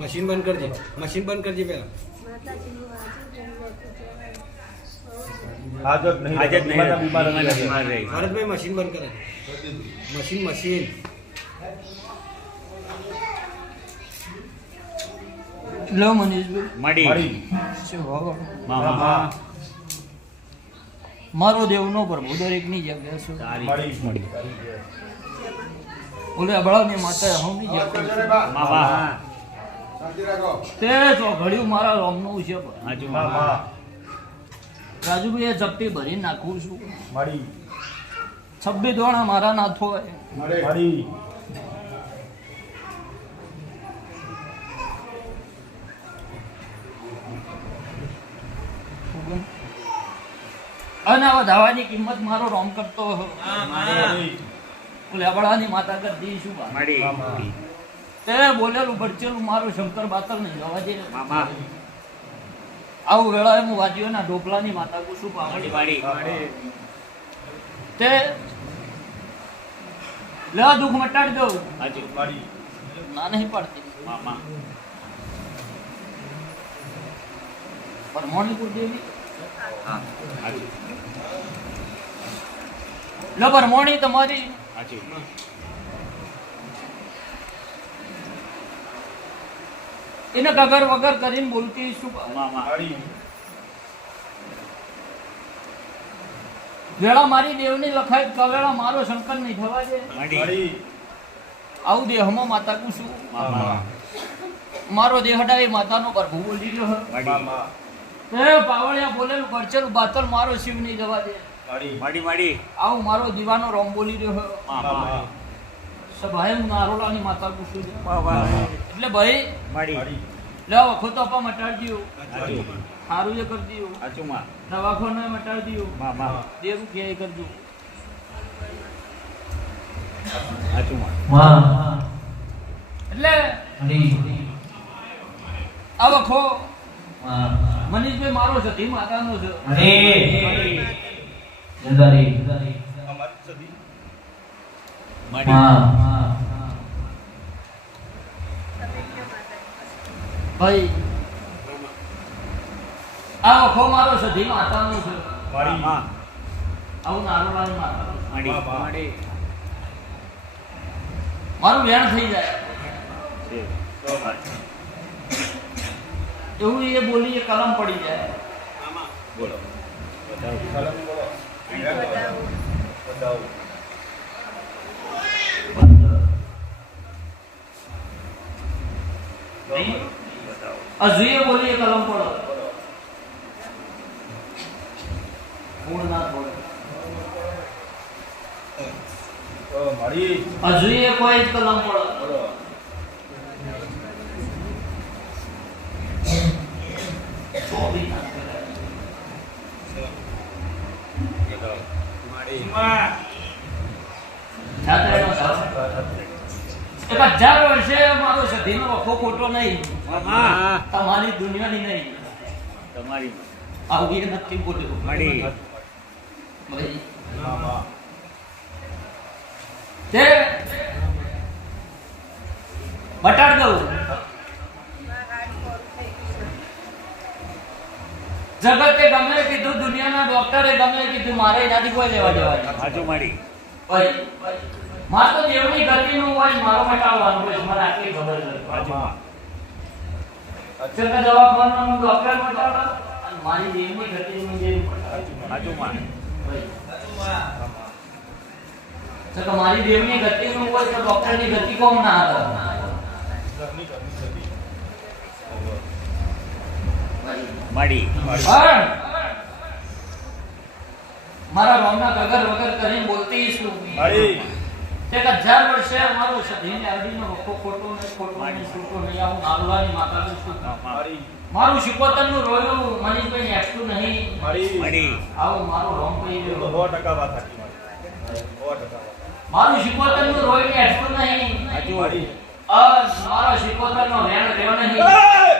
Machine બંધ કરજે. Machine બંધ કરજે પહેલા. હાજત નહીં હાજત નહીં બીમાર રહેતી. બીમાર બીમાર રહી બીમાર રહી. ભારતભાઈ મશીન બંધ કરે. Machine machine. લો મનીષભાઈ? મામા મારો દેવનો પ્રભુ દરેકની જગ્યા છે તારી બોલે ઓલે અબળાની માતા હું મામા તે ચોઘડિયું મારા રોમનું છે પણ. હાજુ મામા રાજુભાઈ એ જપ્પી ભરી નાખું છું. મળી. છબ્બી દોણા મારા નાથો મળી. અને આ ધાવાની કિંમત મારો રોમ કરતો લેબડાની માતા કરી દઈશું મળી. મામા. તે બોલેલું ભડચેલું મારું શંકર બાતર નહીં જવા દે. મામા. આવું વેળાએ હું વાજીઓના ઢોકલાની માતા કુસુ પાવડી વાડી તે લે દુઃખ મટાડી દઉં? હાજી. વાડી. ના નહીં પડતી. મામા. પરમોણીપુર દેવી? હાજુ. લે પરમોણી તમારી. હાજુ. એને ગગર વગર કરીને બોલતી શું વેળા મારી દેવની લખાય કવેળા મારો શંકર નહીં થવા દે. આવું દેહમાં માતા મામા. મારો દેહડા એ માતાનો પ્રભુ બોલી રહ્યો. હે પાવળિયા બોલેલું કરચેલું બાતલ મારો શિવ નહીં જવા દે. માડી મળી આવું મારો દીવાનો રોમ બોલી રહ્યો. સભાએ નારોલાની માતા કુસુમ મામા. એટલે ભાઈ મળી. લો વખો તો આપા મટાડ દીયો. સારું એ કરી દો હાજુ માં. મટાડ દીયો. મા મા. દેવું કે કરજો હાજુ માં. એટલે આ વખો મનીષભાઈ મારો સતી માતાનો છે. મળી અમારી સદી મળી ભાઈ આ વખો મારો સધી માતાનો છે. મારી. માં આવું નારોલાની માતા મળી મામા. મળી મારું વેણ થઈ જાય. છે. એવું એ બોલી એ કલમ પડી જાય. બોલો. બતાવો કલમ બોલો. બતાવો. બતાવો. બતાવો બોલી કલમ પડો. પૂર્ણ ના થોડે તો એ કોઈ જ કલમ પડો. એક હજાર વર્ષે મારો સધીનો વખો ખોટો નહીં. તમારી દુનિયાની નહીં. તમારી. આવી નથી બોલ્યો મળી. તે બટાડ દઉં. જગતે ગમે કીધું દુનિયાના ડોક્ટરે ગમે કીધું મારે એનાથી કોઈ લેવા દેવા હાજુ મળી. ભાઈ મારે તો દેવની ગતિનું હોય મારો મટાડવાનું હોય મને આટલી ખબર હાજુ માં અક્ષરને દવાખાનાનું ડોક્ટર મટાડે અને મારી દેવની ગતિનું ની મટાડે. આજુ માં તો તમારી દેવની ગતિ નું હોય તો ડોક્ટરની ગતિ કોમ ના આવે. મળી પણ મારા રોમના કગર વગર કરીને બોલતી છું. મળી એક હજાર વર્ષે અમારું સધીને અડીનો વખો ખોટો ને ખોટો ને ખોટો મારું શિકોતનનું રોયું મનીષભાઈ ને એકલું નહીં. મારો રોમ નો ગયો 100% રહ્યો નહીં.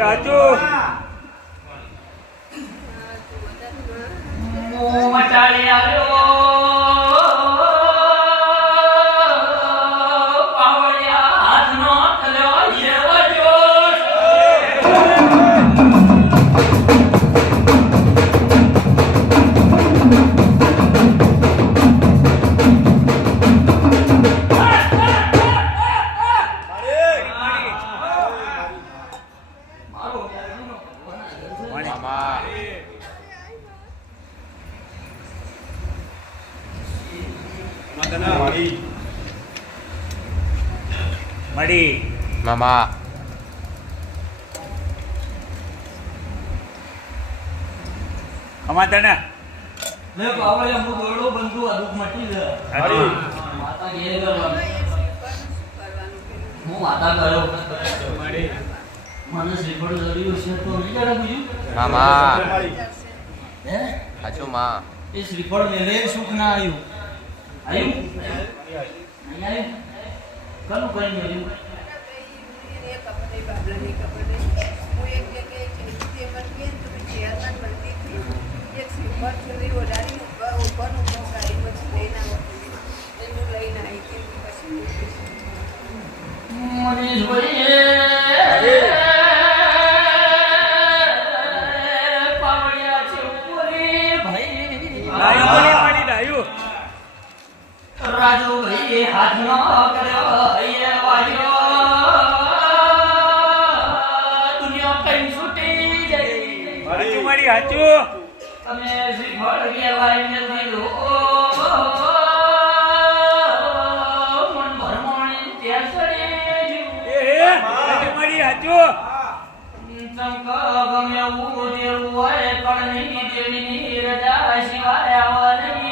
કે આજુ મચાલે આવ્યો Mama. Mama. Mama. Madi. Mama. Mama. Mama. Mama. Yang mau dulu bantu aduk mati deh. Aduh. Mata gede. Mau mata kalau. Mana sih perlu dari usia tua. મામા. મારી હે? સાચું માં. એ શ્રીફળ મેલે સુખ ના આવ્યું આવ્યું આવ્યું કનું કઈ મેલ્યું એ ખબર રાજુભાઈ હાથ નો કર્યો હૈયે વાગ્યો. દુનિયા કઈ છૂટી હાચું હાચું. તમે શ્રીફળ કહેવાય ને દીધું. મન ભરમણી ત્યાં સડી એ હાચું મળી હાચું. ચંક ગમે એવું જેવું હોય કણની દેવીની રજા સિવાય આવા નહીં.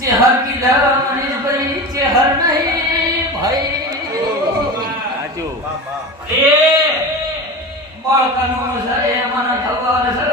ચેહર કીધા મનીષભાઈ ચેહર નહીં ભાઈ. માં એ બાળકનું છે મને ખબર છે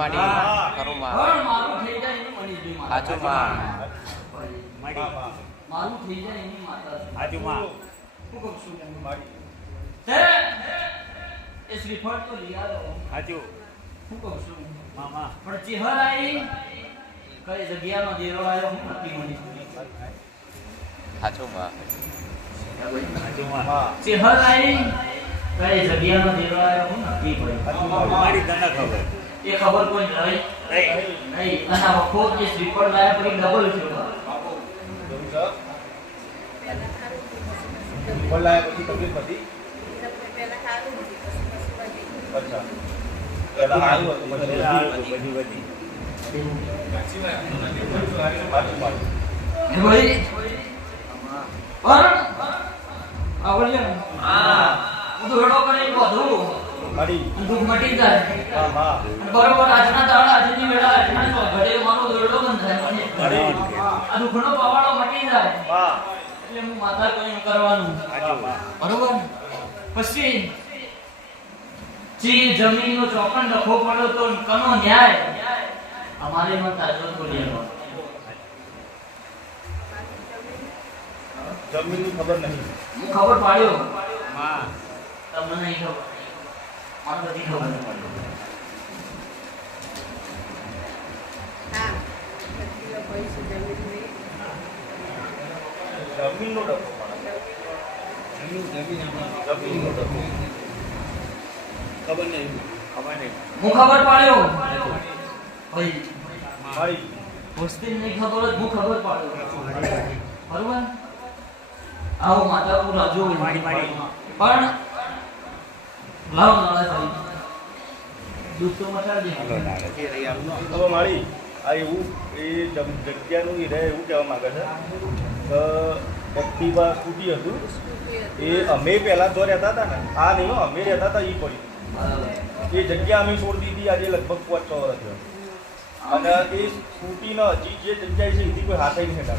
માડી. ખરું માં પણ મારું થઈ જાય એની મનીષભાઈ માતા. સાચું માં. મારું થઈ જાય એની માતા છે. માં. શું કહું છું? મારી તે એ શ્રીફળ તો લઈ આવ્યો. હાચું. શું કહું છું? મામા પણ ચેહર આવી કઈ જગ્યાનો દેરો આવ્યો હું નથી મનીષભાઈ. સાચું માં. હાચું માં. માં ચેહર આવી કઈ જગ્યાનો દેરો આવ્યો હું નથી ભાઈ. મારી તને ખબર. એ ખબર કોઈ નહીં. નહીં. અને આ વખો જે શ્રીફળ લાયા પછી ડબલ થયો હતું, પછી તકલીફ હતી. અચ્છા. પહેલા આવ્યું હતું પછી પણ? આવડે હા. હું તો એડો કરી બધું. દુઃખ મટી જાય. માં માં અને બરોબર આજના દાડા આજની વેળા આજના તો મારો દોરડો બંધ થાય આ દુઃખનો પવાડો મટી જાય. એટલે હું માતા કોઈ કરવાનું. બરોબર? પછી જે જમીનનો ચોકન લખવો પડ્યો તો કનો ન્યાય? અમારે તાજો જમીનની ખબર નહીં. હું ખબર પાડ્યો? તમને નહીં ખબર. મને બધી ખબર પડી હા બધી લોકો છે જમીનની જમીનનો ડબ્બો મારા. એમનું જમીન આપણા જમીનનો ધક્કો. ખબર નહીં ખબર નહીં હું ખબર પાડ્યો ભાઈ મારી વસ્તી નહીં ખબર હોય હું ખબર પાડ્યો બરોબર આવો માતાપુર રાજુ મારી, મારી. પણ મારી આ એવું એ જગ્યાનું રહે એવું કહેવા માગે છે. કે એક્ટિવા સ્કૂટી હતું. એ અમે પહેલાં તો રહેતા હતા ને. આ નહીં અમે રહેતા હતા એ પડી. એ જગ્યા અમે છોડી દીધી આજે લગભગ પાંચ છ વર્ષ અને એ સ્કૂટીનો હજી જે જગ્યાએ છે એથી કોઈ હાથે નહીં હતા